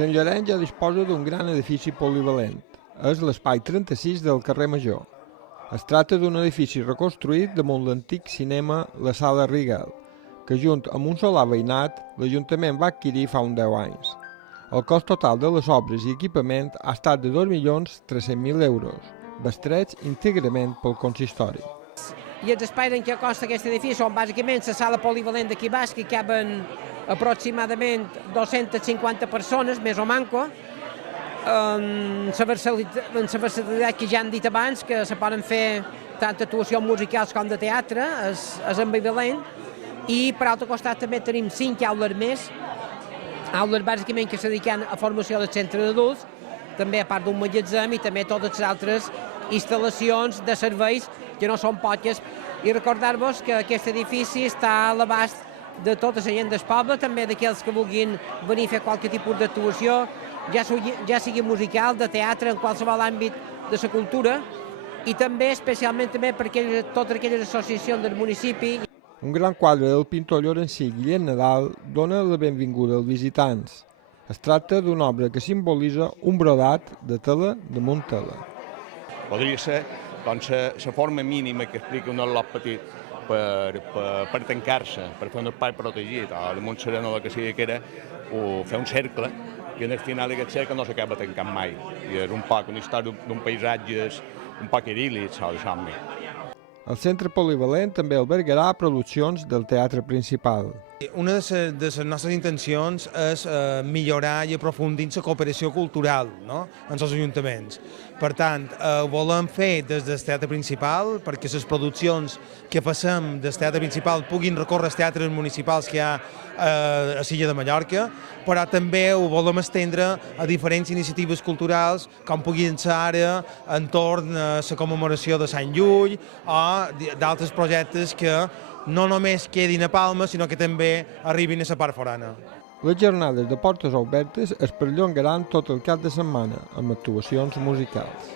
Sant Llorenç ja disposa d'un gran edifici polivalent. És l'Espai 36 del carrer Major. Es tracta d'un edifici reconstruït damunt l'antic cinema La Sala Rigel, que junt amb un solar veïnat, l'Ajuntament va adquirir fa uns 10 anys. El cost total de les obres i equipament ha estat de 2.300.000 euros, bestrets íntegrament pel consistori. I els espais en què costa aquest edifici són bàsicament la sala polivalent d'aquí baix, que caben aproximadament 250 persones, més o manco, en la versatilitat que ja han dit abans, que se poden fer tant actuacions musicals com de teatre, és ambivalent, i per altre costat també tenim 5 aules més, aules bàsicament que se dediquen a formació del centre d'adults, també a part d'un magatzem i també totes les altres instal·lacions de serveis que no són poques. I recordar-vos que aquest edifici està a l'abast de tota la gent del poble, també d'aquells que vulguin venir a fer qualque tipus d'actuació, ja sigui musical, de teatre, en qualsevol àmbit de la cultura, i també especialment també per totes aquelles associacions del municipi. Un gran quadre del pintor llorencí Guillem Nadal dona la benvinguda als visitants. Es tracta d'una obra que simbolitza un brodat de tela damunt tela. Podria ser doncs, la forma mínima que explica un al·lot petit per tancar-se, per fer un espai protegit, o damunt serena o que sigui que era, o fer un cercle, i al final aquest cercle no s'acaba tancant mai. I és un poc una història d'un paisatge un poc idíl·lic, o de somni. El centre polivalent també albergarà produccions del teatre principal. Una de les nostres intencions és millorar i aprofundir la cooperació cultural, no?, en els ajuntaments. Per tant, ho volem fer des del teatre principal perquè les produccions que facem del teatre principal puguin recórrer els teatres municipals que hi ha a l'illa de Mallorca, però també ho volem estendre a diferents iniciatives culturals com puguin ser ara entorn a la commemoració de Sant Llull o d'altres projectes que no només quedin a Palma, sinó que també arribin a la part forana. Les jornades de portes obertes es perllongaran tot el cap de setmana amb actuacions musicals.